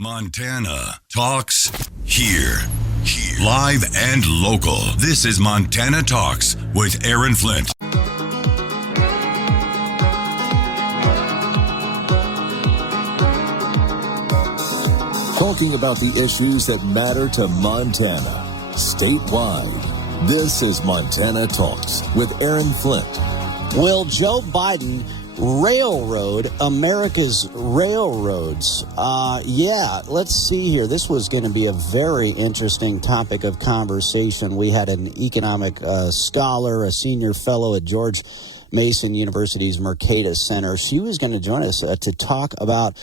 Montana Talks here. Live and local. This is Montana Talks with Aaron Flint. Talking about the issues that matter to Montana statewide. This is Montana Talks with Aaron Flint. Will Joe Biden railroad America's railroads? Let's see here. This was going to be a very interesting topic of conversation. We had an economic scholar, a senior fellow at George Mason University's Mercatus Center. She was going to join us to talk about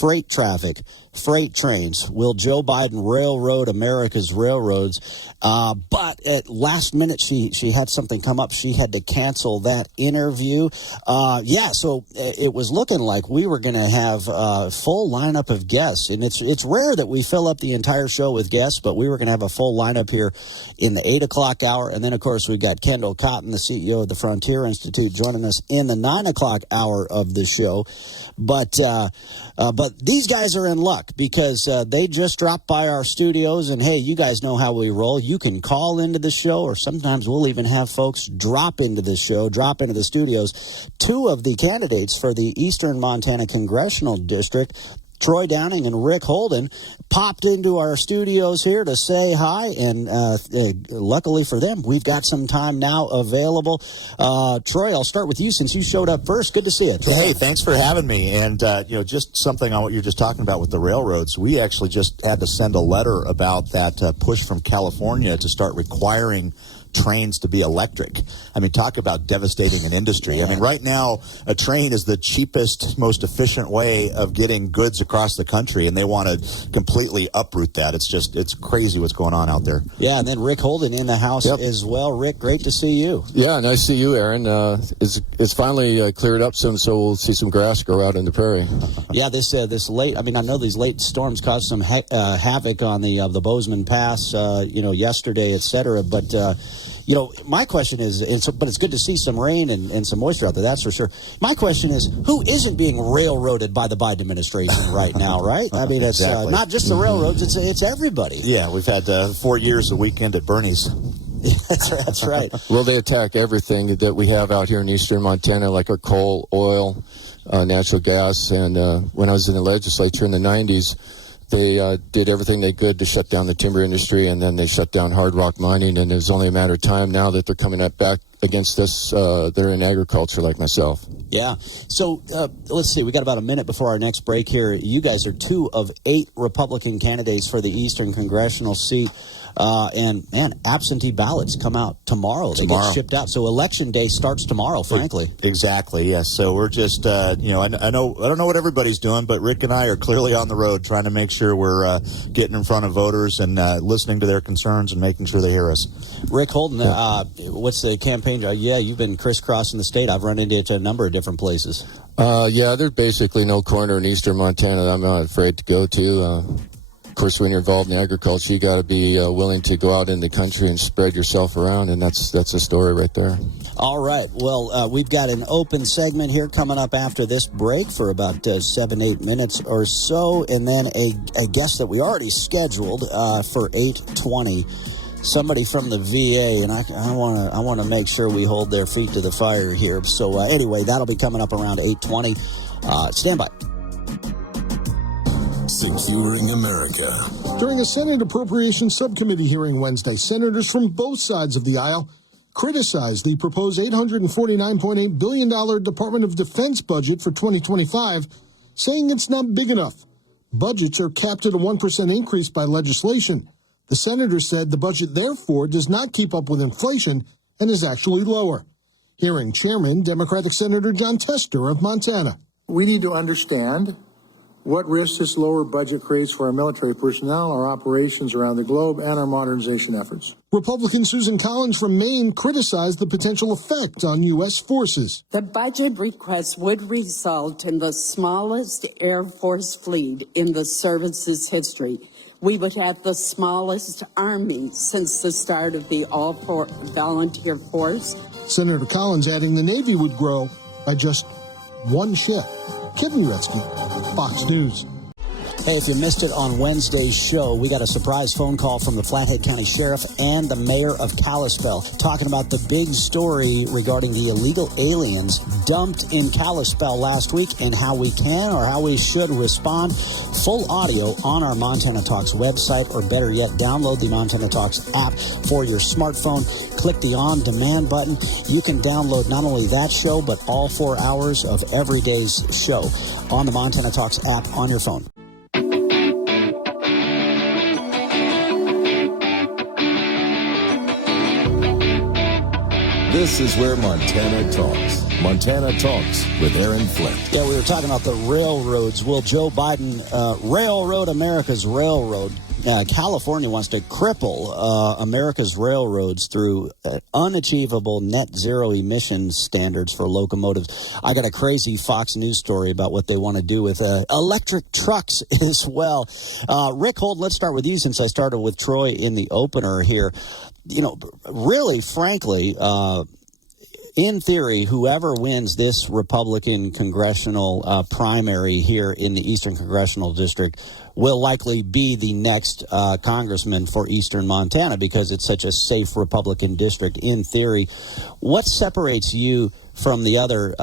freight traffic, freight trains. Will Joe Biden railroad America's railroads? But at last minute, she had something come up. She had to cancel that interview. So it was looking like we were going to have a full lineup of guests. And it's rare that we fill up the entire show with guests, but we were going to have a full lineup here in the 8 o'clock hour. And then, of course, we've got Kendall Cotton, the CEO of the Frontier Institute, joining us in the 9 o'clock hour of the show. But these guys are in luck because they just dropped by our studios, and hey, you guys know how we roll. You can call into the show, or sometimes we'll even have folks drop into the studios. Two of the candidates for the Eastern Montana Congressional District, Troy Downing and Rick Holden, popped into our studios here to say hi, and luckily for them, we've got some time now available. Troy, I'll start with you since you showed up first. Good to see you. Troy. Hey, thanks for having me. And, just something on what you're just talking about with the railroads. We actually just had to send a letter about that push from California to start requiring trains to be electric. I mean, talk about devastating an industry. Yeah. I mean, right now, a train is the cheapest, most efficient way of getting goods across the country, and they want to completely uproot that. It's crazy what's going on out there. Yeah, and then Rick Holden in the house as well. Rick, great to see you. Yeah, nice to see you, Aaron. It's finally cleared up soon, so we'll see some grass grow out in the prairie. Yeah, this late. I mean, I know these late storms caused some havoc on the Bozeman Pass, yesterday, et cetera, but. My question is, but it's good to see some rain and some moisture out there, that's for sure. My question is, who isn't being railroaded by the Biden administration right now, right? I mean, it's exactly. Not just the railroads, it's everybody. Yeah, we've had 4 years of weekend at Bernie's. That's right. Well, they attack everything that we have out here in eastern Montana, like our coal, oil, natural gas. And when I was in the legislature in the 90s, they did everything they could to shut down the timber industry, and then they shut down hard rock mining, and it's only a matter of time now that they're coming back against us. They're in agriculture like myself. Yeah. So let's see. We got about a minute before our next break here. You guys are 2 of 8 Republican candidates for the Eastern Congressional seat. And absentee ballots come out tomorrow. They get shipped out. So election day starts tomorrow, frankly. Exactly, yes. So we're just, I don't know what everybody's doing, but Rick and I are clearly on the road trying to make sure we're getting in front of voters and listening to their concerns and making sure they hear us. Rick Holden, what's the campaign? You've been crisscrossing the state. I've run into it to a number of different places. There's basically no corner in eastern Montana that I'm not afraid to go to. Of course, when you're involved in agriculture, you got to be willing to go out in the country and spread yourself around, and that's a story right there. All right. Well, we've got an open segment here coming up after this break for about 7-8 minutes or so, and then a guest that we already scheduled for 8:20. Somebody from the VA, and I want to make sure we hold their feet to the fire here. So anyway, that'll be coming up around 8:20. Stand by. Securing America. During a Senate Appropriations Subcommittee hearing Wednesday, senators from both sides of the aisle criticized the proposed $849.8 billion Department of Defense budget for 2025, saying it's not big enough. Budgets are capped at a 1% increase by legislation. The senators said the budget, therefore, does not keep up with inflation and is actually lower. Hearing Chairman, Democratic Senator Jon Tester of Montana. We need to understand what risks this lower budget creates for our military personnel, our operations around the globe, and our modernization efforts. Republican Susan Collins from Maine criticized the potential effect on U.S. forces. The budget request would result in the smallest Air Force fleet in the service's history. We would have the smallest Army since the start of the all-volunteer force. Senator Collins adding the Navy would grow by just one ship. Kevin Uretsky, Fox News. Hey, if you missed it on Wednesday's show, we got a surprise phone call from the Flathead County Sheriff and the Mayor of Kalispell talking about the big story regarding the illegal aliens dumped in Kalispell last week and how we can or how we should respond. Full audio on our Montana Talks website, or better yet, download the Montana Talks app for your smartphone. Click the on-demand button. You can download not only that show, but all 4 hours of every day's show on the Montana Talks app on your phone. This is where Montana talks. Montana Talks with Aaron Flint. Yeah, we were talking about the railroads. Will Joe Biden railroad America's railroad? California wants to cripple America's railroads through unachievable net zero emissions standards for locomotives. I got a crazy Fox News story about what they want to do with electric trucks as well. Rick Holt, let's start with you since I started with Troy in the opener here. You know, really, frankly, in theory, whoever wins this Republican congressional primary here in the Eastern Congressional District will likely be the next congressman for Eastern Montana because it's such a safe Republican district in theory. What separates you from the other,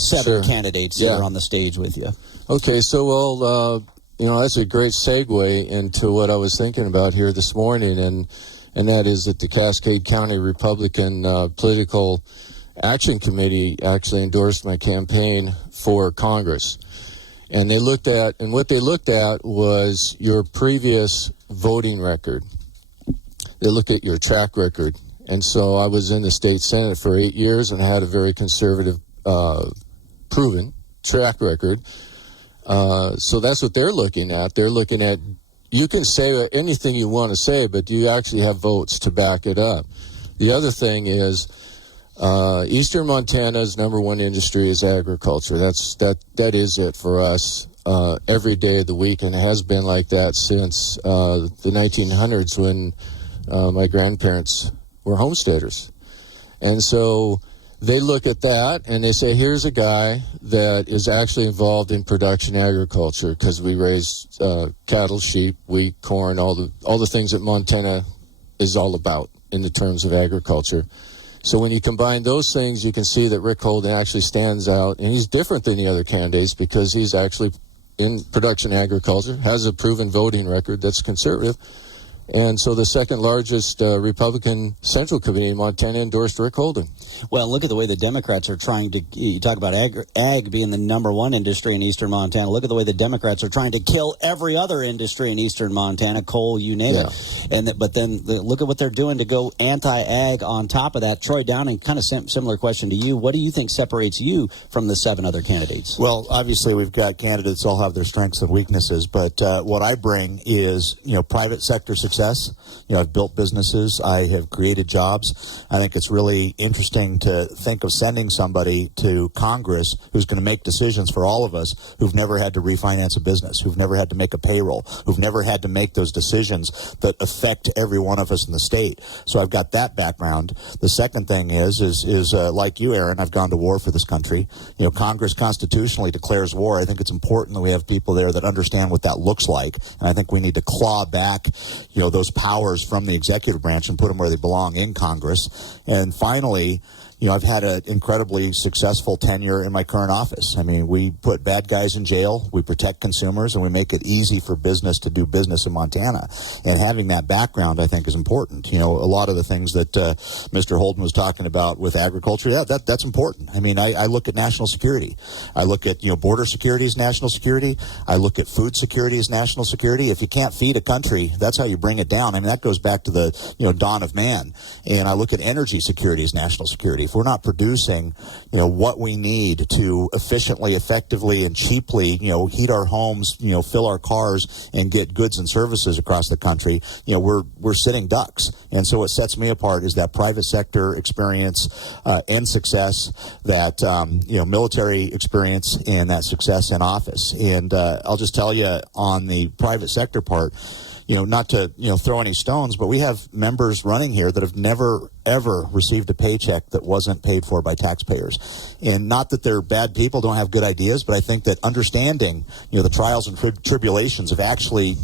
seven candidates that are on the stage with you? Okay, so, that's a great segue into what I was thinking about here this morning, and that is that the Cascade County Republican Political Action Committee actually endorsed my campaign for Congress. And what they looked at was your previous voting record. They looked at your track record. And so I was in the state Senate for 8 years and had a very conservative, proven track record. So that's what they're looking at. They're looking at, you can say anything you want to say, but do you actually have votes to back it up? The other thing is, Eastern Montana's number one industry is agriculture. That is it for us every day of the week, and it has been like that since the 1900s when my grandparents were homesteaders. And so they look at that and they say, here's a guy that is actually involved in production agriculture because we raise cattle, sheep, wheat, corn, all the things that Montana is all about in the terms of agriculture. So when you combine those things, you can see that Rick Holden actually stands out, and he's different than the other candidates because he's actually in production agriculture, has a proven voting record that's conservative. And so the second largest Republican Central Committee in Montana endorsed Rick Holden. Well, look at the way the Democrats are trying to, you talk about ag being the number one industry in Eastern Montana. Look at the way the Democrats are trying to kill every other industry in Eastern Montana, coal, you name it. But then look at what they're doing to go anti-ag on top of that. Troy Downing, kind of similar question to you. What do you think separates you from the seven other candidates? Well, obviously we've got candidates all have their strengths and weaknesses, but what I bring is, private sector success. I've built businesses. I have created jobs. I think it's really interesting to think of sending somebody to Congress who's going to make decisions for all of us who've never had to refinance a business, who've never had to make a payroll, who've never had to make those decisions that affect every one of us in the state. So I've got that background. The second thing is like you, Aaron, I've gone to war for this country. Congress constitutionally declares war. I think it's important that we have people there that understand what that looks like. And I think we need to claw back, those powers from the executive branch and put them where they belong in Congress. And finally, I've had an incredibly successful tenure in my current office. I mean, we put bad guys in jail, we protect consumers, and we make it easy for business to do business in Montana. And having that background, I think, is important. A lot of the things that Mr. Holden was talking about with agriculture, that's important. I mean, I look at national security. I look at, border security as national security. I look at food security as national security. If you can't feed a country, that's how you bring it down. I mean, that goes back to the, dawn of man. And I look at energy security as national security. If we're not producing, what we need to efficiently, effectively, and cheaply, heat our homes, fill our cars, and get goods and services across the country, we're sitting ducks. And so what sets me apart is that private sector experience and success, that military experience, and that success in office. And I'll just tell you on the private sector part, not to throw any stones, but we have members running here that have never ever received a paycheck that wasn't paid for by taxpayers. And not that they're bad people, don't have good ideas, but I think that understanding the trials and tribulations of actually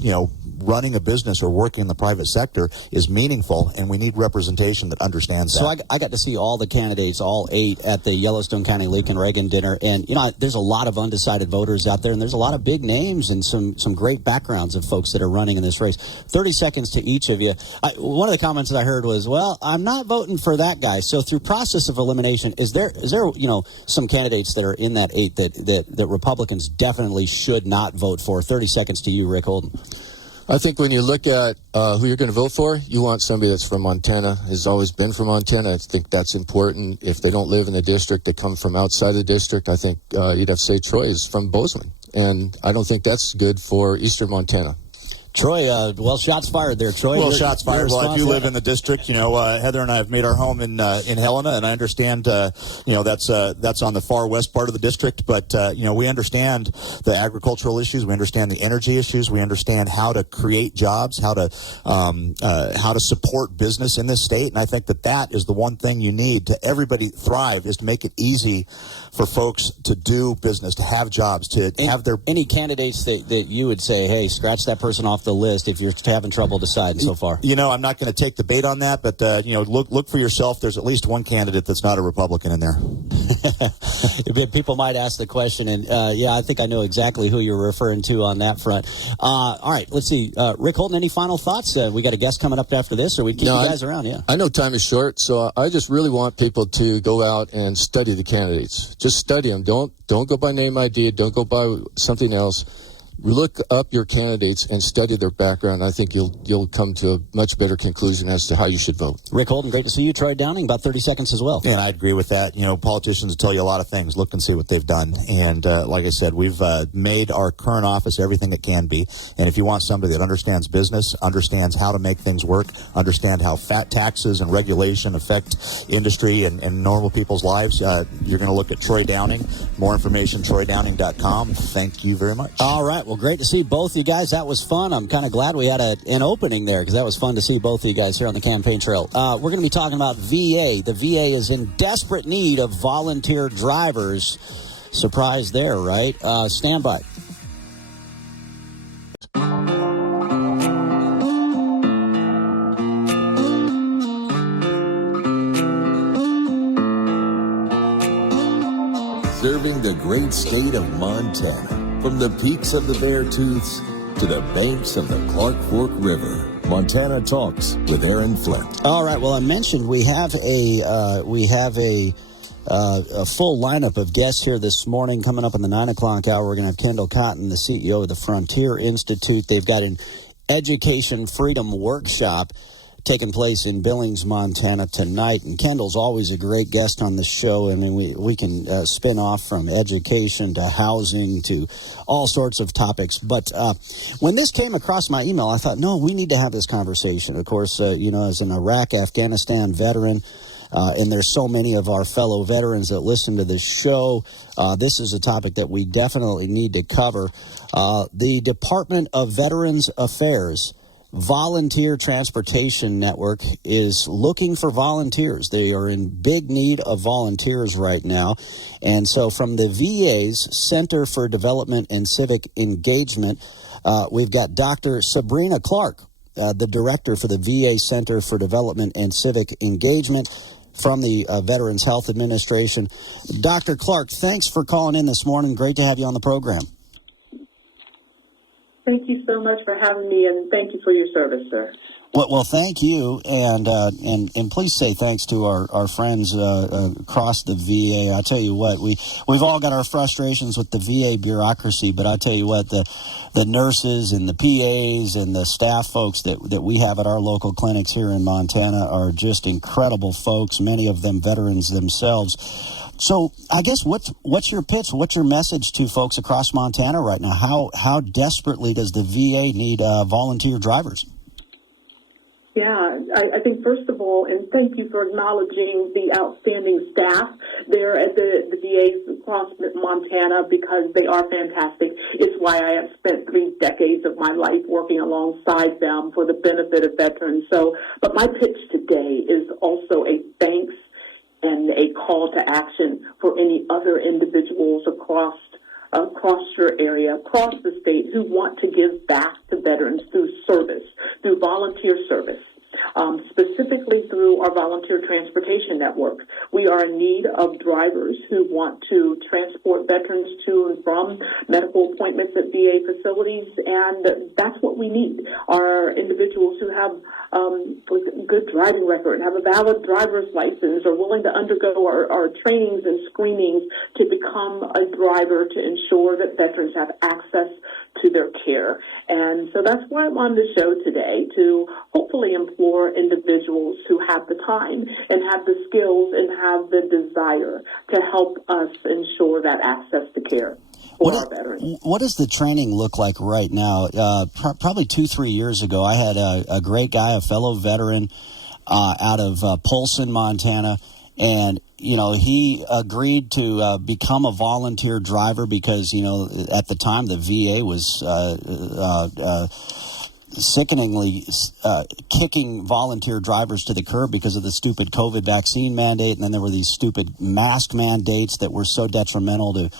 running a business or working in the private sector is meaningful, and we need representation that understands that. So I got to see all the candidates, all 8, at the Yellowstone County Luke and Reagan dinner, and there's a lot of undecided voters out there, and there's a lot of big names and some great backgrounds of folks that are running in this race. 30 seconds to each of you. One of the comments that I heard was, well, I'm not voting for that guy. So through process of elimination, is there some candidates that are in that 8 that Republicans definitely should not vote for? 30 seconds to you, Rick Holden. I think when you look at who you're going to vote for, you want somebody that's from Montana, has always been from Montana. I think that's important. If they don't live in the district, they come from outside the district. I think you'd have to say Troy is from Bozeman, and I don't think that's good for eastern Montana. Troy, well, shots fired there, Troy. Well, shots fired. Well, if you live in the district, Heather and I have made our home in Helena, and I understand, that's on the far west part of the district. But we understand the agricultural issues, we understand the energy issues, we understand how to create jobs, how to support business in this state. And I think that is the one thing you need to everybody thrive, is to make it easy for folks to do business, to have jobs, to have their any candidates that you would say, hey, scratch that person off the list if you're having trouble deciding so far? I'm not going to take the bait on that, but look for yourself. There's at least one candidate that's not a Republican in there. People might ask the question, and I think I know exactly who you're referring to on that front. All right, let's see. Rick Holden, any final thoughts? We got a guest coming up after this, or we keep you guys around? Yeah. I know time is short, so I just really want people to go out and study the candidates. Just study them. Don't go by name ID. Don't go by something else. Look up your candidates and study their background. I think you'll come to a much better conclusion as to how you should vote. Rick Holden, great to see you. Troy Downing, about 30 seconds as well. And I agree with that. Politicians tell you a lot of things. Look and see what they've done. And like I said, we've made our current office everything it can be. And if you want somebody that understands business, understands how to make things work, understand how fat taxes and regulation affect industry and normal people's lives, you're going to look at Troy Downing. More information, troydowning.com. Thank you very much. All right. Well, great to see both you guys. That was fun. I'm kind of glad we had an opening there, because that was fun to see both of you guys here on the campaign trail. We're going to be talking about VA. The VA is in desperate need of volunteer drivers. Surprise there, right? Stand by. Serving the great state of Montana. From the peaks of the Beartooths to the banks of the Clark Fork River, Montana Talks with Aaron Flint. All right. Well, I mentioned we have a full lineup of guests here this morning. Coming up in the 9 o'clock hour, we're going to have Kendall Cotton, the CEO of the Frontier Institute. They've got an education freedom workshop taking place in Billings, Montana tonight. And Kendall's always a great guest on the show. I mean, we can spin off from education to housing to all sorts of topics. But when this came across my email, I thought, no, we need to have this conversation. Of course, as an Iraq, Afghanistan veteran, and there's so many of our fellow veterans that listen to this show, this is a topic that we definitely need to cover. The Department of Veterans Affairs Volunteer Transportation Network is looking for volunteers. They are in big need of volunteers right now. And so from the VA's Center for Development and Civic Engagement, we've got Dr. Sabrina Clark, the director for the VA Center for Development and Civic Engagement from the Veterans Health Administration. Dr. Clark, thanks for calling in this morning. Great to have you on the program. Thank you so much for having me, and thank you for your service, sir. Well, thank you, and please say thanks to our friends across the VA. I tell you what, we've all got our frustrations with the VA bureaucracy, but I tell you what, the nurses and the PAs and the staff folks that we have at our local clinics here in Montana are just incredible folks. Many of them veterans themselves. So I guess what's your pitch? What's your message to folks across Montana right now? How desperately does the VA need volunteer drivers? Yeah, I think first of all, and thank you for acknowledging the outstanding staff there at the VA across Montana, because they are fantastic. It's why I have spent 3 decades of my life working alongside them for the benefit of veterans. So, but my pitch today is also a thanks and a call to action for any other individuals across your area, across the state, who want to give back to veterans through service, through volunteer service, specifically through our volunteer transportation network. We are in need of drivers who want to transport veterans to and from medical appointments at VA facilities, and that's what we need, are individuals who have a good driving record, have a valid driver's license, are willing to undergo our trainings and screenings to become a driver to ensure that veterans have access to their care. And so that's why I'm on the show today, to hopefully implore individuals who have the time and have the skills and have the desire to help us ensure that access to care for our veterans. What does the training look like right now? Probably 2-3 years ago, I had a great guy, a fellow veteran out of Polson, Montana, and he agreed to become a volunteer driver because, at the time the VA was sickeningly kicking volunteer drivers to the curb because of the stupid COVID vaccine mandate. And then there were these stupid mask mandates that were so detrimental to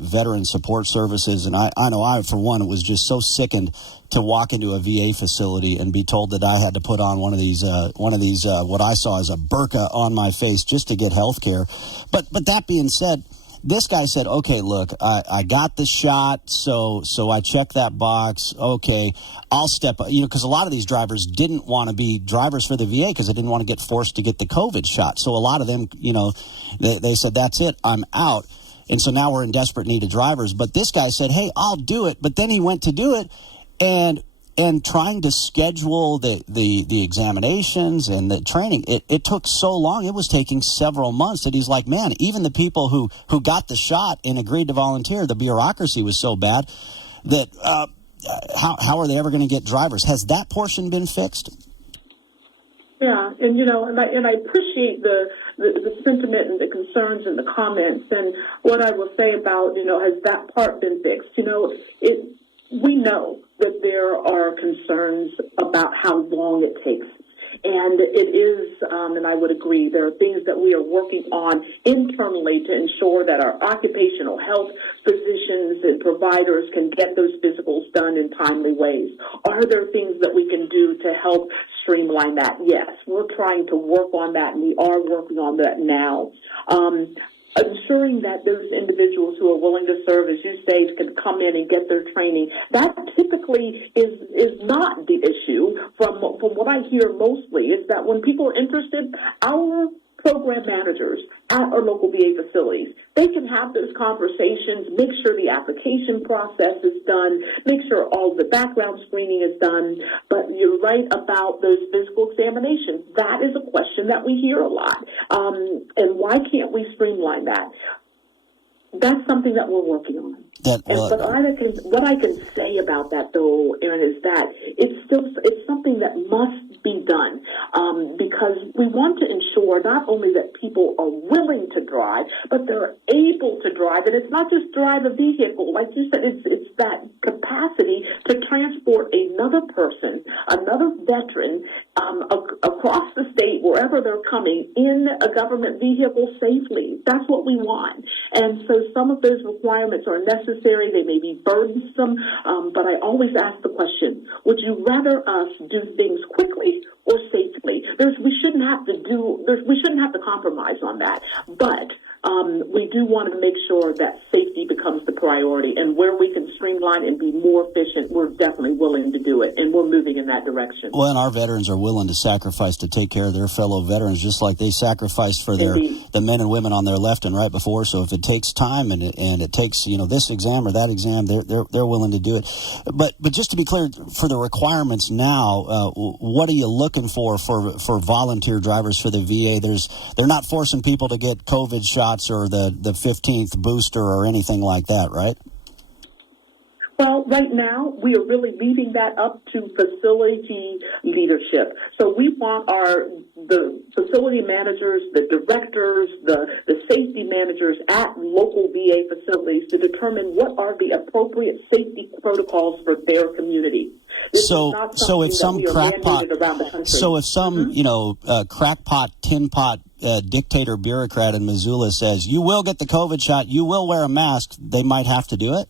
veteran support services. And I know I, for one, was just so sickened to walk into a VA facility and be told that I had to put on one of these what I saw as a burqa on my face just to get health care. But that being said, this guy said, okay, look, I got the shot, so I checked that box. Okay, I'll step up, because a lot of these drivers didn't want to be drivers for the VA because they didn't want to get forced to get the COVID shot. So a lot of them, they said, that's it, I'm out. And so now we're in desperate need of drivers. But this guy said, hey, I'll do it. But then he went to do it, and trying to schedule the examinations and the training, it took so long. It was taking several months that he's like, man, even the people who got the shot and agreed to volunteer, the bureaucracy was so bad that how are they ever going to get drivers? Has that portion been fixed? Yeah, and I appreciate the sentiment and the concerns and the comments. And what I will say about, has that part been fixed? We know that there are concerns about how long it takes. And it is, and I would agree, there are things that we are working on internally to ensure that our occupational health physicians and providers can get those physicals done in timely ways. Are there things that we can do to help streamline that? Yes, we're trying to work on that, and we are working on that now. Ensuring that those individuals who are willing to serve, as you say, can come in and get their training, that typically is not the issue. From what I hear mostly is that when people are interested, our program managers at our local VA facilities, they can have those conversations, make sure the application process is done, make sure all the background screening is done. But you're right about those physical examinations. That is a question that we hear a lot. And why can't we streamline that? That's something that we're working on. But what I can say about that, though, Aaron, is that it's something that must be done because we want to ensure not only that people are willing to drive, but they're able to drive. And it's not just drive a vehicle. Like you said, it's that capacity to transport another person, another veteran, across the state, wherever they're coming, in a government vehicle safely. That's what we want. And so some of those requirements are necessary. They may be burdensome, but I always ask the question, would you rather us do things quickly or safely? We shouldn't have to compromise on that. But we do want to make sure that safety becomes the priority, and where we can streamline and be more efficient, we're definitely willing to do it, and we're moving in that direction. Well, and our veterans are willing to sacrifice to take care of their fellow veterans, just like they sacrificed for the men and women on their left and right before. So if it takes time and it takes this exam or that exam, they're willing to do it. But just to be clear, for the requirements now, what are you looking for volunteer drivers for the VA? They're not forcing people to get COVID shots or the 15th booster or anything like that, right? Well, right now, we are really leaving that up to facility leadership. So we want the facility managers, the directors, the safety managers at local VA facilities to determine what are the appropriate safety protocols for their community. So if some crackpot, crackpot, tin pot dictator bureaucrat in Missoula says you will get the COVID shot, you will wear a mask, they might have to do it.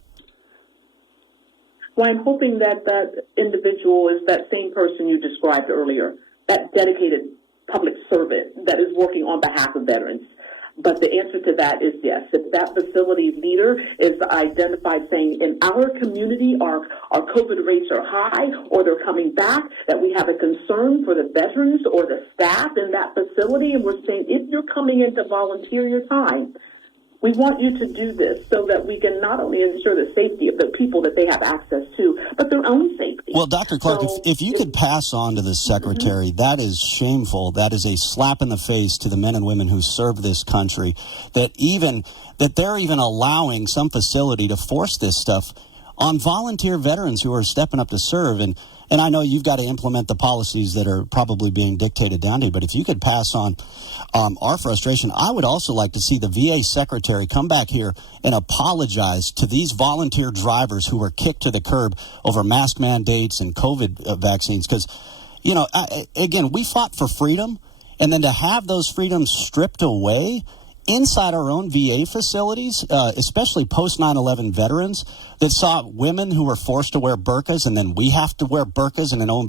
Well, I'm hoping that that individual is that same person you described earlier, that dedicated public servant that is working on behalf of veterans. But the answer to that is yes. If that facility leader is identified saying, in our community, our COVID rates are high or they're coming back, that we have a concern for the veterans or the staff in that facility, and we're saying, if you're coming in to volunteer your time, we want you to do this so that we can not only ensure the safety of the people that they have access to, but their own safety. Well, Dr. Clark, if you could pass on to the secretary, that is shameful. That is a slap in the face to the men and women who serve this country, that they're even allowing some facility to force this stuff on volunteer veterans who are stepping up to serve. And I know you've got to implement the policies that are probably being dictated down to you, but if you could pass on our frustration, I would also like to see the VA secretary come back here and apologize to these volunteer drivers who were kicked to the curb over mask mandates and COVID vaccines. Because, again, we fought for freedom, and then to have those freedoms stripped away inside our own VA facilities, especially post 9/11 veterans that saw women who were forced to wear burqas, and then we have to wear burqas in an own.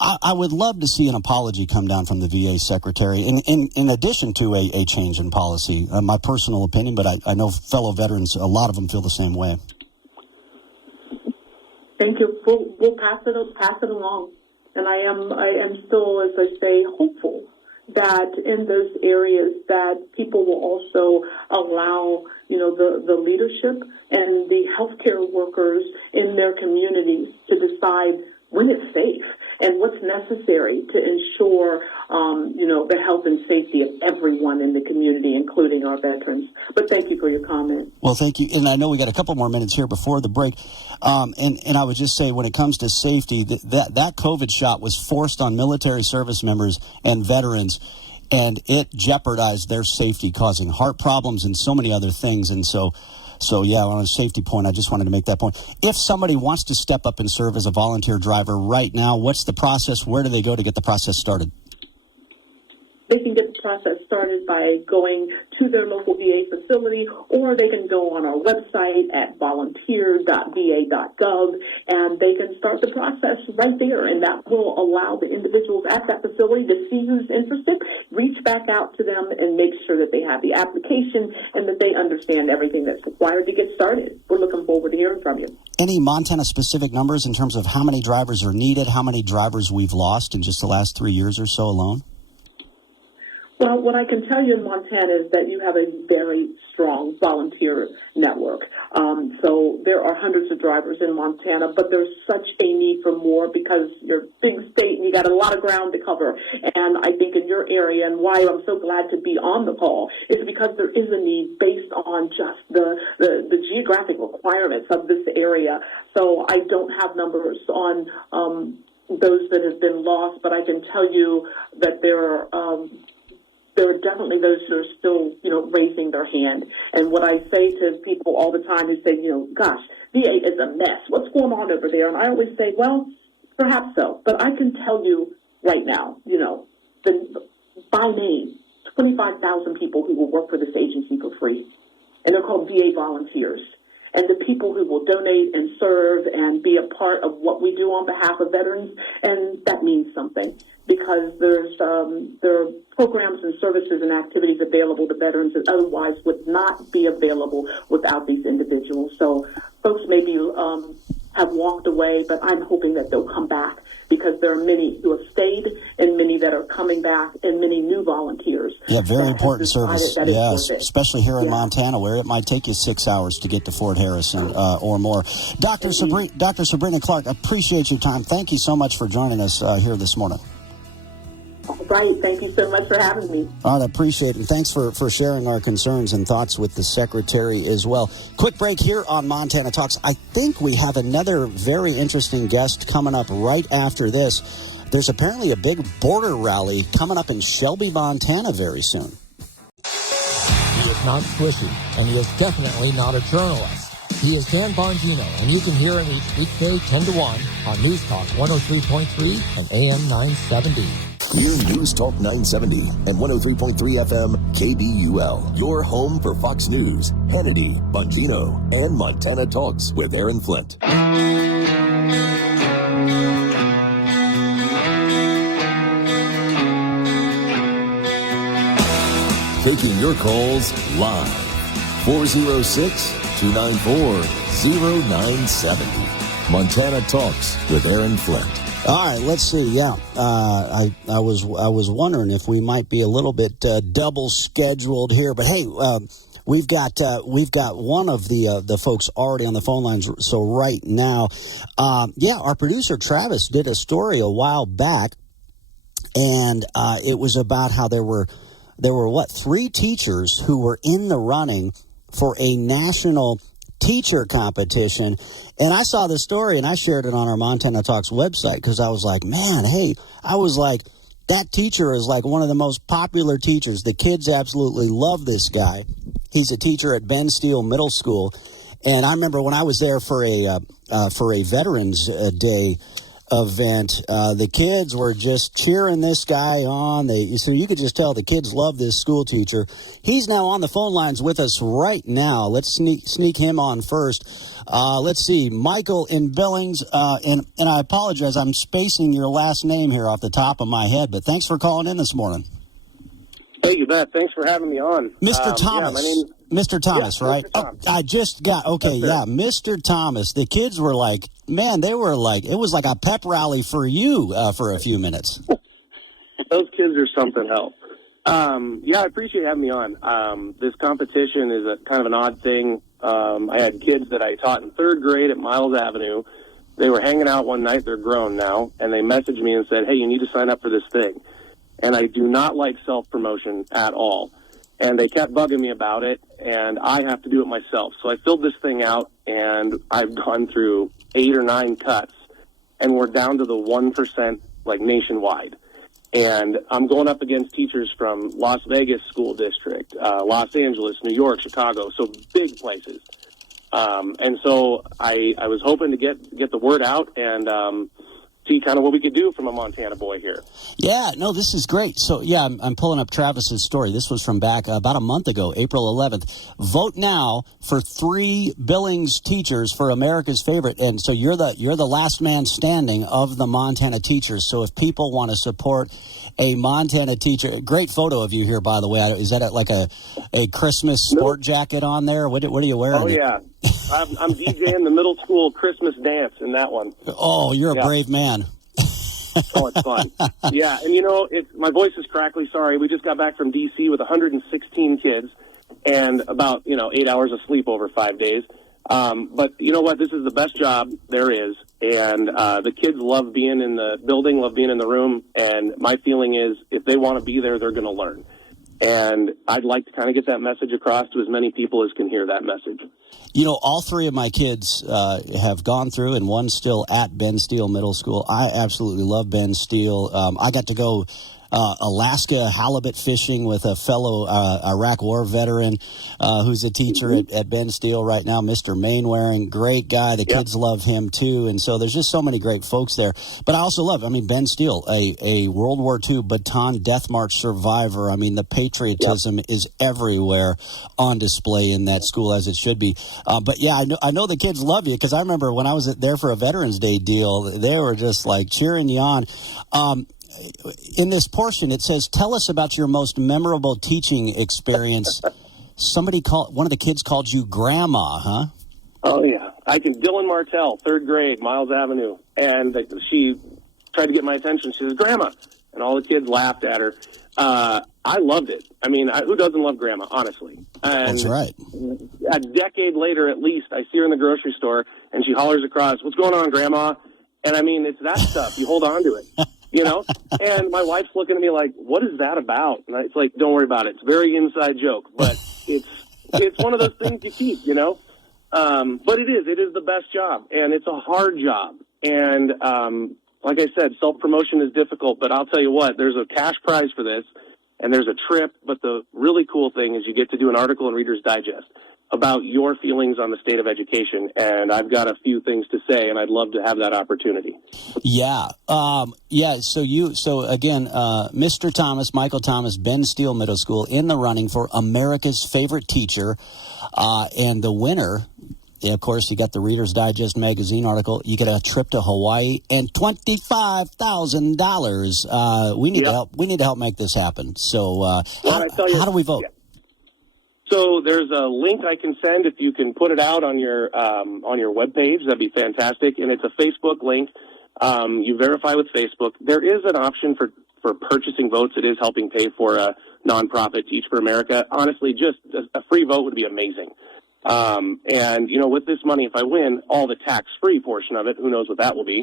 I would love to see an apology come down from the VA secretary, in addition to a change in policy. My personal opinion, but I know fellow veterans, a lot of them feel the same way. Thank you. We'll pass it along, and I am still, as I say, hopeful that in those areas that people will also allow, the leadership and the healthcare workers in their communities to decide when it's safe and what's necessary to ensure, the health and safety of everyone in the community, including our veterans. But thank you for your comment. Well, thank you. And I know we got a couple more minutes here before the break. And I would just say, when it comes to safety, that COVID shot was forced on military service members and veterans, and it jeopardized their safety, causing heart problems and so many other things. And so yeah, on a safety point, I just wanted to make that point. If somebody wants to step up and serve as a volunteer driver right now, what's the process? Where do they go to get the process started? They can get the process started by going to their local VA facility, or they can go on our website at volunteer.va.gov, and they can start the process right there, and that will allow the individuals at that facility to see who's interested, reach back out to them, and make sure that they have the application and that they understand everything that's required to get started. We're looking forward to hearing from you. Any Montana-specific numbers in terms of how many drivers are needed, how many drivers we've lost in just the last 3 years or so alone? Well, what I can tell you in Montana is that you have a very strong volunteer network. So there are hundreds of drivers in Montana, but there's such a need for more because you're a big state and you got a lot of ground to cover. And I think in your area, and why I'm so glad to be on the call, is because there is a need based on just the geographic requirements of this area. So I don't have numbers on those that have been lost, but I can tell you that there are definitely those who are still, raising their hand. And what I say to people all the time who say, gosh, VA is a mess. What's going on over there? And I always say, well, perhaps so. But I can tell you right now, by name, 25,000 people who will work for this agency for free. And they're called VA volunteers. And the people who will donate and serve and be a part of what we do on behalf of veterans, and that means something. Because there are programs and services and activities available to veterans that otherwise would not be available without these individuals. So folks maybe have walked away, but I'm hoping that they'll come back because there are many who have stayed and many that are coming back and many new volunteers. Yeah, very important service. Yeah, especially here in Montana, where it might take you 6 hours to get to Fort Harrison or more. Dr. Sabrina Clark, appreciate your time. Thank you so much for joining us here this morning. Right. Thank you so much for having me. I appreciate it. And thanks for sharing our concerns and thoughts with the Secretary as well. Quick break here on Montana Talks. I think we have another very interesting guest coming up right after this. There's apparently a big border rally coming up in Shelby, Montana very soon. He is not squishy, and he is definitely not a journalist. He is Dan Bongino, and you can hear him each weekday 10 to 1 on News Talk 103.3 and AM 970. New News Talk 970 and 103.3 FM KBUL. Your home for Fox News, Hannity, Bongino, and Montana Talks with Aaron Flint. Taking your calls live. 406-294-0970. Montana Talks with Aaron Flint. All right, let's see. Yeah, I was wondering if we might be a little bit double scheduled here, but hey, we've got one of the folks already on the phone lines. So right now, our producer Travis did a story a while back, and it was about how there were 3 teachers who were in the running for a national teacher competition. And I saw this story and I shared it on our Montana Talks website because I was like, man, hey, that teacher is like one of the most popular teachers. The kids absolutely love this guy. He's a teacher at Ben Steele Middle School. And I remember when I was there for a Veterans Day event, the kids were just cheering this guy on. So you could just tell the kids love this school teacher. He's now on the phone lines with us right now. Let's sneak him on first. Let's see, Michael in Billings, and I apologize, I'm spacing your last name here off the top of my head, but thanks for calling in this morning. Hey, you bet. Thanks for having me on. Mr. Thomas. Mr. Thomas, right? Mr. Thomas. I just got, Mr. Thomas. The kids were like, man, it was like a pep rally for you for a few minutes. Those kids are something else. I appreciate having me on. This competition is a kind of an odd thing. I had kids that I taught in 3rd grade at Miles Avenue. They were hanging out one night. They're grown now. And they messaged me and said, hey, you need to sign up for this thing. And I do not like self-promotion at all. And they kept bugging me about it, and I have to do it myself. So I filled this thing out, and I've gone through 8 or 9 cuts, and we're down to the 1%, like, nationwide. And I'm going up against teachers from Las Vegas School District, Los Angeles, New York, Chicago, so big places. And so I was hoping to get the word out and see kind of what we could do from a Montana boy here. Yeah, no, this is great. So, I'm pulling up Travis's story. This was from back about a month ago, April 11th. Vote now for 3 Billings teachers for America's favorite. And so you're the last man standing of the Montana teachers. So if people want to support a Montana teacher, great photo of you here, by the way. Is that like a Christmas sport jacket on there? What are you wearing? Oh, yeah. I'm DJing the middle school Christmas dance in that one. Oh, you're a brave man. Oh, it's fun. Yeah, and my voice is crackly. Sorry, we just got back from D.C. with 116 kids and about 8 hours of sleep over 5 days. But you know what? This is the best job there is, and the kids love being in the building, love being in the room. And my feeling is, if they want to be there, they're going to learn. And I'd like to kind of get that message across to as many people as can hear that message. All 3 of my kids have gone through, and one's still at Ben Steele Middle School. I absolutely love Ben Steele. I got to go Alaska halibut fishing with a fellow Iraq War veteran who's a teacher at Ben Steele right now, Mr. Mainwaring. Great guy. The kids love him, too. And so there's just so many great folks there. But I also love, Ben Steele, a World War II Bataan Death March survivor. The patriotism is everywhere on display in that school, as it should be. But, I know the kids love you, because I remember when I was there for a Veterans Day deal, they were just, cheering you on. In this portion, it says, tell us about your most memorable teaching experience. One of the kids called you Grandma, huh? Oh, yeah. Dylan Martell, 3rd grade, Miles Avenue. And she tried to get my attention. She says, Grandma. And all the kids laughed at her. I loved it. Who doesn't love Grandma, honestly? And that's right. A decade later, at least, I see her in the grocery store, and she hollers across, what's going on, Grandma? And it's that stuff. You hold on to it. you know? And my wife's looking at me like, what is that about? And it's like, don't worry about it. It's a very inside joke, but it's one of those things you keep, you know? But it is the best job, and it's a hard job. And like I said, self-promotion is difficult, but I'll tell you what, there's a cash prize for this, and there's a trip, but the really cool thing is you get to do an article in Reader's Digest about your feelings on the state of education, and I've got a few things to say, and I'd love to have that opportunity. Yeah. So again, Mr. Thomas, Michael Thomas, Ben Steele Middle School in the running for America's favorite teacher, and the winner. Of course, you got the Reader's Digest magazine article. You get a trip to Hawaii and $25,000. We need to help. We need to help make this happen. So, how do we vote? Yeah. So there's a link I can send if you can put it out on your webpage. That'd be fantastic. And it's a Facebook link. You verify with Facebook. There is an option for purchasing votes. It is helping pay for a nonprofit, Teach for America. Honestly, just a free vote would be amazing. And, you know, with this money, if I win all the tax-free portion of it, who knows what that will be,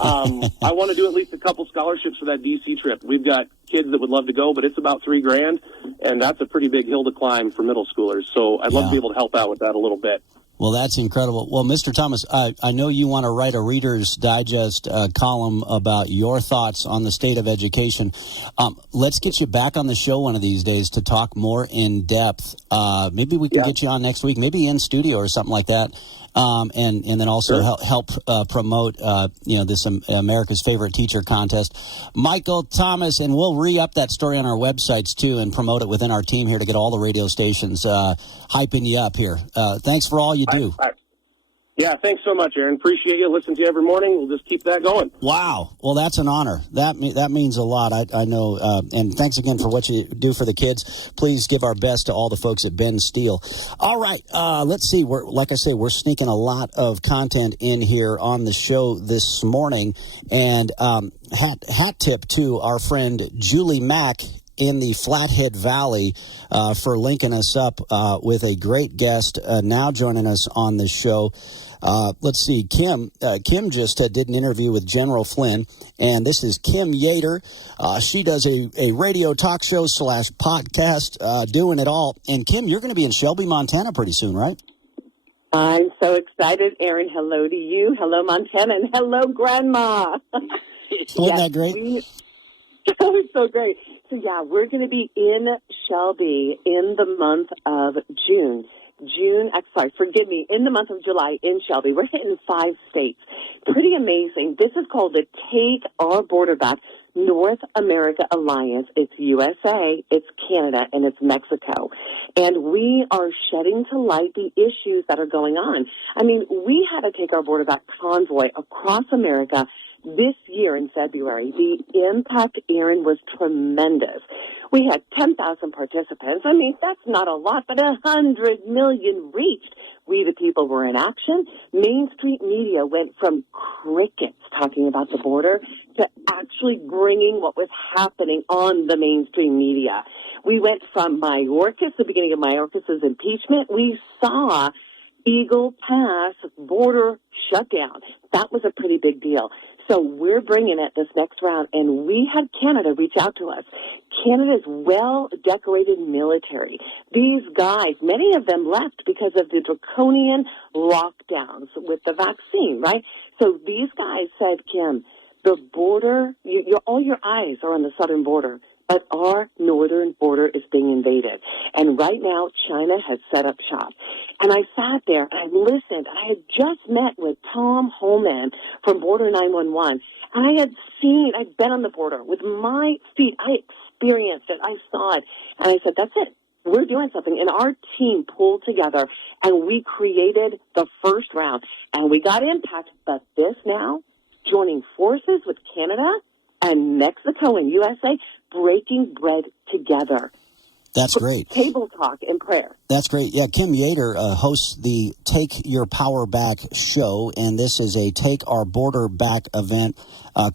I want to do at least a couple scholarships for that D.C. trip. We've got kids that would love to go, but it's about $3,000, and that's a pretty big hill to climb for middle schoolers. So I'd love to be able to help out with that a little bit. Well, that's incredible. Well, Mr. Thomas, I know you want to write a Reader's Digest column about your thoughts on the state of education. Let's get you back on the show one of these days to talk more in depth. Maybe we can get you on next week, maybe in studio or something like that. And then also help promote, this America's Favorite Teacher contest. Michael Thomas, and we'll re-up that story on our websites, too, and promote it within our team here to get all the radio stations hyping you up here. Thanks for all you do. Yeah, thanks so much, Aaron. Appreciate you. Listen to you every morning. We'll just keep that going. Wow. Well, that's an honor. That means a lot. I know. And thanks again for what you do for the kids. Please give our best to all the folks at Ben Steele. All right. Let's see. Like I say, we're sneaking a lot of content in here on the show this morning. And hat tip to our friend Julie Mack in the Flathead Valley for linking us up with a great guest now joining us on the show. Let's see, Kim just did an interview with General Flynn, and this is Kim Yater. She does a radio talk show / podcast, doing it all. And Kim, you're going to be in Shelby, Montana pretty soon, right? I'm so excited, Aaron. Hello to you. Hello, Montana, and hello, Grandma. Wasn't that great? It was so great. So, yeah, we're going to be in Shelby in the month of June, in the month of July in Shelby. We're hitting 5 states. Pretty amazing. This is called the Take Our Border Back North America Alliance. It's USA, it's Canada, and it's Mexico. And we are shedding to light the issues that are going on. I mean, we had a Take Our Border Back convoy across America this year in February. The impact, Aaron, was tremendous. We had 10,000 participants. I mean, that's not a lot, but 100 million reached. We the people were in action. Mainstream media went from crickets talking about the border to actually bringing what was happening on the mainstream media. We went from Mayorkas, the beginning of Mayorkas' impeachment. We saw Eagle Pass border shutdown. That was a pretty big deal. So we're bringing it this next round, and we had Canada reach out to us. Canada's well-decorated military. These guys, many of them left because of the draconian lockdowns with the vaccine, right? So these guys said, Kim, the border, all your eyes are on the southern border, but our northern border is being invaded. And right now, China has set up shop. And I sat there and I listened. I had just met with Tom Holman from Border 911. And I'd been on the border with my feet. I experienced it. I saw it. And I said, that's it. We're doing something. And our team pulled together and we created the first round. And we got impact. But this now, joining forces with Canada and Mexico and USA, breaking bread together. That's great. Table talk and prayer. That's great. Yeah, Kim Yater hosts the Take Your Power Back show, and this is a Take Our Border Back event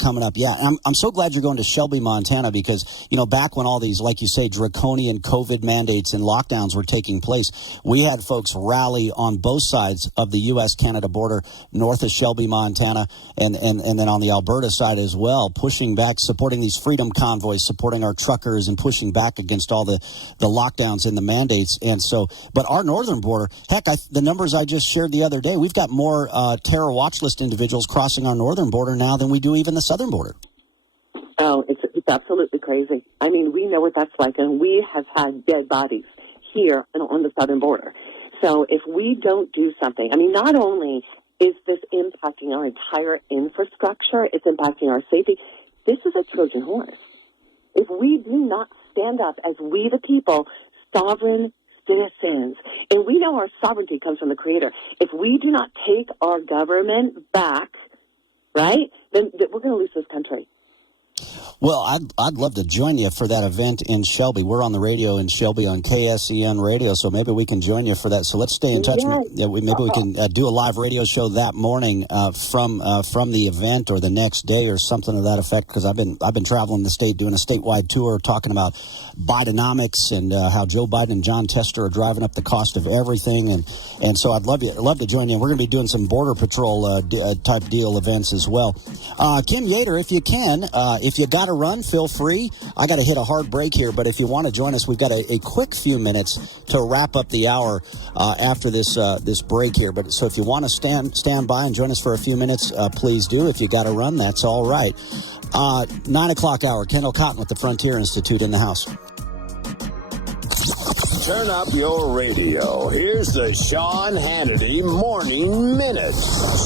coming up. Yeah, and I'm so glad you're going to Shelby, Montana, because, you know, back when all these, like you say, draconian COVID mandates and lockdowns were taking place, we had folks rally on both sides of the U.S.-Canada border, north of Shelby, Montana, and then on the Alberta side as well, pushing back, supporting these freedom convoys, supporting our truckers, and pushing back against all the lockdowns and the mandates. And so, but our northern border, heck, the numbers I just shared the other day, we've got more terror watch list individuals crossing our northern border now than we do even the southern border. Oh, it's absolutely crazy. I mean, we know what that's like, and we have had dead bodies here on the southern border. So if we don't do something, I mean, not only is this impacting our entire infrastructure, it's impacting our safety, this is a Trojan horse. If we do not stand up as we the people, sovereign citizens, and we know our sovereignty comes from the Creator, if we do not take our government back, right, then we're going to lose this country. Well, I'd love to join you for that event in Shelby. We're on the radio in Shelby on KSEN radio, so maybe we can join you for that. So let's stay in touch. Yes. Maybe we can do a live radio show that morning from the event or the next day or something to that effect. Because I've been traveling the state doing a statewide tour talking about Bidenomics and how Joe Biden and John Tester are driving up the cost of everything. And so I'd love to join you. We're going to be doing some Border Patrol type deal events as well. Kim Yater, if you can, if you got to run, feel free. I got to hit a hard break here, but if you want to join us, we've got a quick few minutes to wrap up the hour after this break here. But so if you want to stand by and join us for a few minutes, please do. If you got to run, that's all right. 9 o'clock hour. Kendall Cotton with the Frontier Institute in the house. Turn up your radio. Here's the Sean Hannity Morning Minute.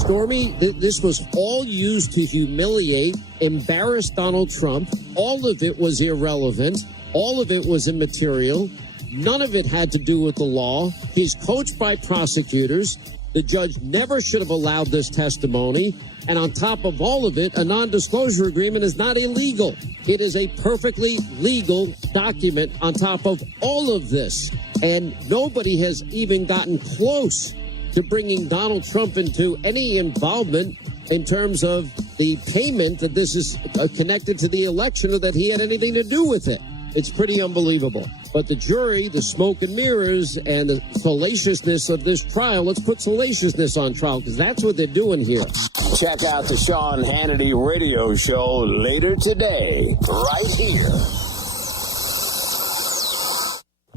Stormy, this was all used to humiliate, embarrass Donald Trump. All of it was irrelevant. All of it was immaterial. None of it had to do with the law. He's coached by prosecutors. The judge never should have allowed this testimony. And on top of all of it, a non-disclosure agreement is not illegal. It is a perfectly legal document on top of all of this. And nobody has even gotten close to bringing Donald Trump into any involvement in terms of the payment that this is connected to the election or that he had anything to do with it. It's pretty unbelievable. But the jury, the smoke and mirrors, and the salaciousness of this trial, let's put salaciousness on trial, because that's what they're doing here. Check out the Sean Hannity radio show later today, right here.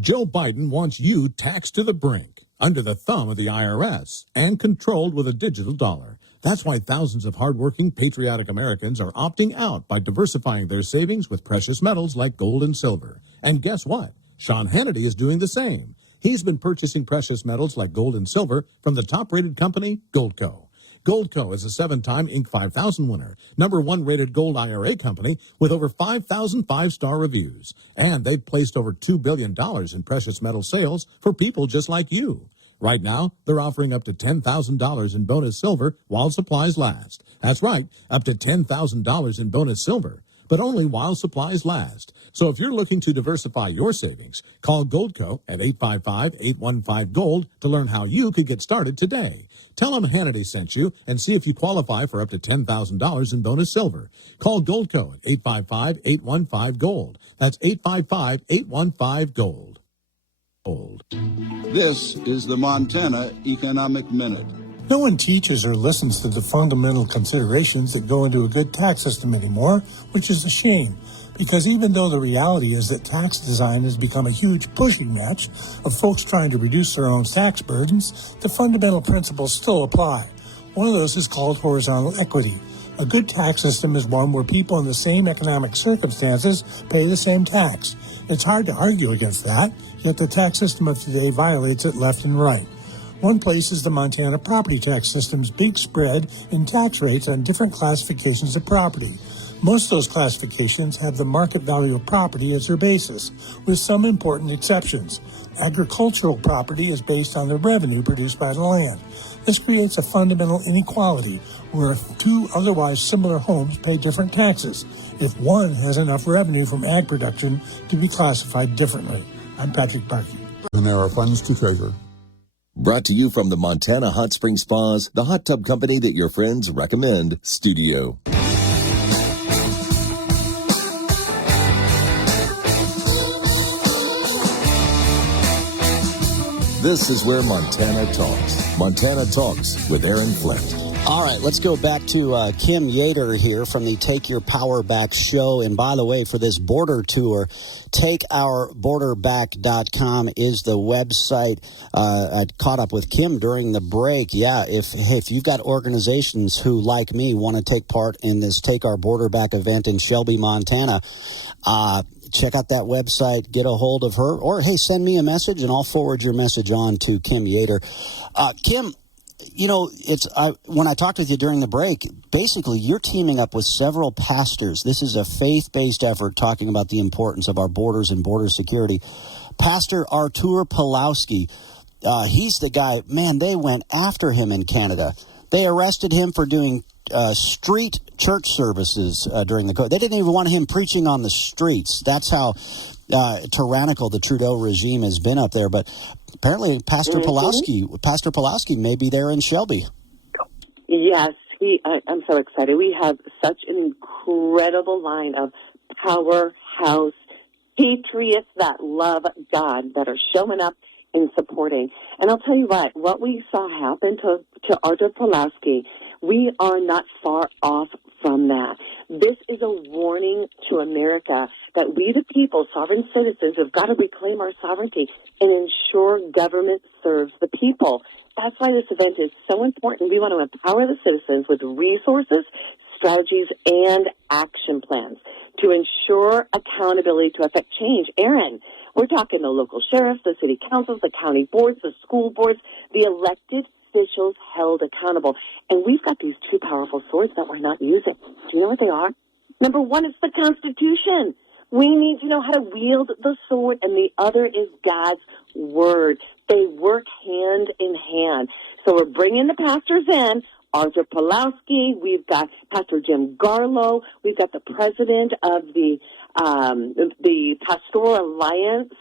Joe Biden wants you taxed to the brink, under the thumb of the IRS, and controlled with a digital dollar. That's why thousands of hardworking, patriotic Americans are opting out by diversifying their savings with precious metals like gold and silver. And guess what? Sean Hannity is doing the same. He's been purchasing precious metals like gold and silver from the top-rated company, Goldco. Goldco is a 7-time Inc. 5000 winner, #1 rated gold IRA company with over 5,000 5-star reviews. And they've placed over $2 billion in precious metal sales for people just like you. Right now, they're offering up to $10,000 in bonus silver while supplies last. That's right, up to $10,000 in bonus silver, but only while supplies last. So if you're looking to diversify your savings, call Goldco at 855-815-GOLD to learn how you could get started today. Tell them Hannity sent you and see if you qualify for up to $10,000 in bonus silver. Call Goldco at 855-815-GOLD. That's 855-815-GOLD. This is the Montana Economic Minute. No one teaches or listens to the fundamental considerations that go into a good tax system anymore, which is a shame. Because even though the reality is that tax design has become a huge pushing match of folks trying to reduce their own tax burdens, the fundamental principles still apply. One of those is called horizontal equity. A good tax system is one where people in the same economic circumstances pay the same tax. It's hard to argue against that, yet the tax system of today violates it left and right. One place is the Montana property tax system's big spread in tax rates on different classifications of property. Most of those classifications have the market value of property as their basis, with some important exceptions. Agricultural property is based on the revenue produced by the land. This creates a fundamental inequality where two otherwise similar homes pay different taxes if one has enough revenue from ag production to be classified differently. I'm Patrick Bucky. And there are funds to treasure. Brought to you from the Montana Hot Spring Spas, the hot tub company that your friends recommend, Studio. This is where Montana talks. Montana Talks with Aaron Flint. All right, let's go back to Kim Yater here from the Take Your Power Back show. And by the way, for this border tour, takeourborderback.com is the website. I caught up with Kim during the break. Yeah, if you've got organizations who, like me, want to take part in this Take Our Border Back event in Shelby, Montana, check out that website, get a hold of her, or, hey, send me a message, and I'll forward your message on to Kim Yater. Kim, you know, when I talked with you during the break, basically you're teaming up with several pastors. This is a faith-based effort talking about the importance of our borders and border security. Pastor Artur Pawlowski, he's the guy, man, they went after him in Canada. They arrested him for doing street church services during the COVID. They didn't even want him preaching on the streets. That's how tyrannical the Trudeau regime has been up there. But apparently, Pastor Pawlowski may be there in Shelby. Yes, I'm so excited. We have such an incredible line of powerhouse patriots that love God that are showing up and supporting. And I'll tell you what we saw happen to Artur Pawlowski, we are not far off from that. This is a warning to America that we, the people, sovereign citizens, have got to reclaim our sovereignty and ensure government serves the people. That's why this event is so important. We want to empower the citizens with resources, strategies, and action plans to ensure accountability to affect change. Aaron, we're talking the local sheriffs, the city councils, the county boards, the school boards, the elected officials held accountable. And we've got these two powerful swords that we're not using. Do you know what they are? Number one is the Constitution. We need to know how to wield the sword, and the other is God's Word. They work hand in hand. So we're bringing the pastors in, Artur Pawlowski, we've got Pastor Jim Garlow, we've got the president of the Pastoral Alliance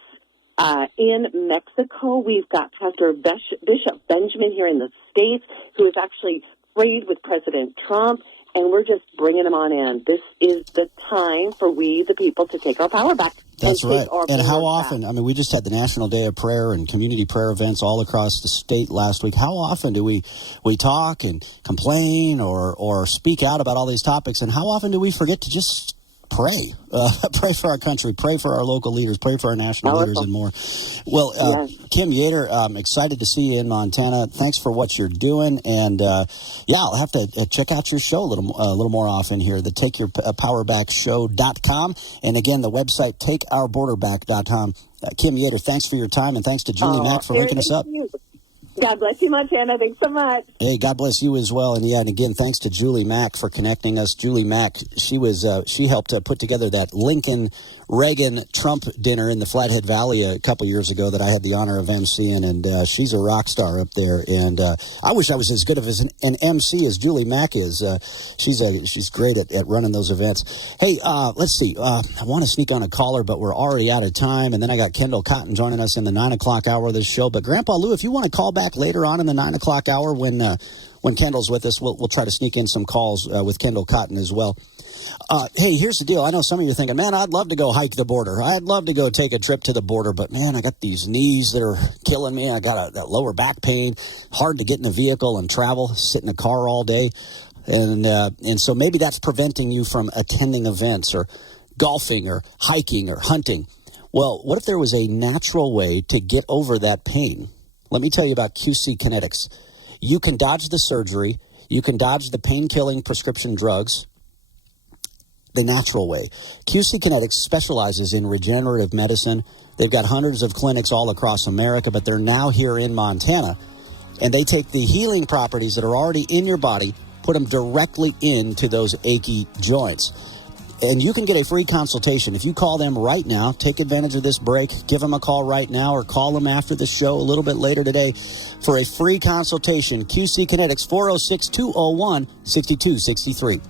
in Mexico. We've got Pastor Bishop Benjamin here in the States, who has actually prayed with President Trump, and we're just bringing them on in. This is the time for we, the people, to take our power back. That's right. And how often, I mean, we just had the National Day of Prayer and community prayer events all across the state last week. How often do we talk and complain or speak out about all these topics, and how often do we forget to just pray for our country, pray for our local leaders, pray for our national leaders, and more. Well, Kim Yater, I'm excited to see you in Montana. Thanks for what you're doing, and I'll have to check out your show a little more often here. The TakeYourPowerBackShow.com, and again, the website TakeOurBorderback.com. Kim Yater, thanks for your time, and thanks to Julie Mack for linking us up. God bless you, Montana. Thanks so much. Hey, God bless you as well. And again, thanks to Julie Mack for connecting us. Julie Mack, she helped put together that Lincoln Reagan Trump dinner in the Flathead Valley a couple years ago that I had the honor of emceeing, and she's a rock star up there. And I wish I was as good of an MC as Julie Mack is. She's great at running those events. Hey, let's see. I want to sneak on a caller, but we're already out of time. And then I got Kendall Cotton joining us in the 9 o'clock hour of this show. But Grandpa Lou, if you want to call back later on in the 9 o'clock hour when Kendall's with us, we'll try to sneak in some calls with Kendall Cotton as well. Hey, here's the deal. I know some of you are thinking, man, I'd love to go hike the border. I'd love to go take a trip to the border, but man, I got these knees that are killing me. I got that lower back pain, hard to get in a vehicle and travel, sit in a car all day. And so maybe that's preventing you from attending events or golfing or hiking or hunting. Well, what if there was a natural way to get over that pain? Let me tell you about QC Kinetics. You can dodge the surgery. You can dodge the pain-killing prescription drugs the natural way. QC Kinetics specializes in regenerative medicine. They've got hundreds of clinics all across America, but they're now here in Montana. And they take the healing properties that are already in your body, put them directly into those achy joints. And you can get a free consultation. If you call them right now, take advantage of this break, give them a call right now, or call them after the show a little bit later today for a free consultation. QC Kinetics, 406-201-6263.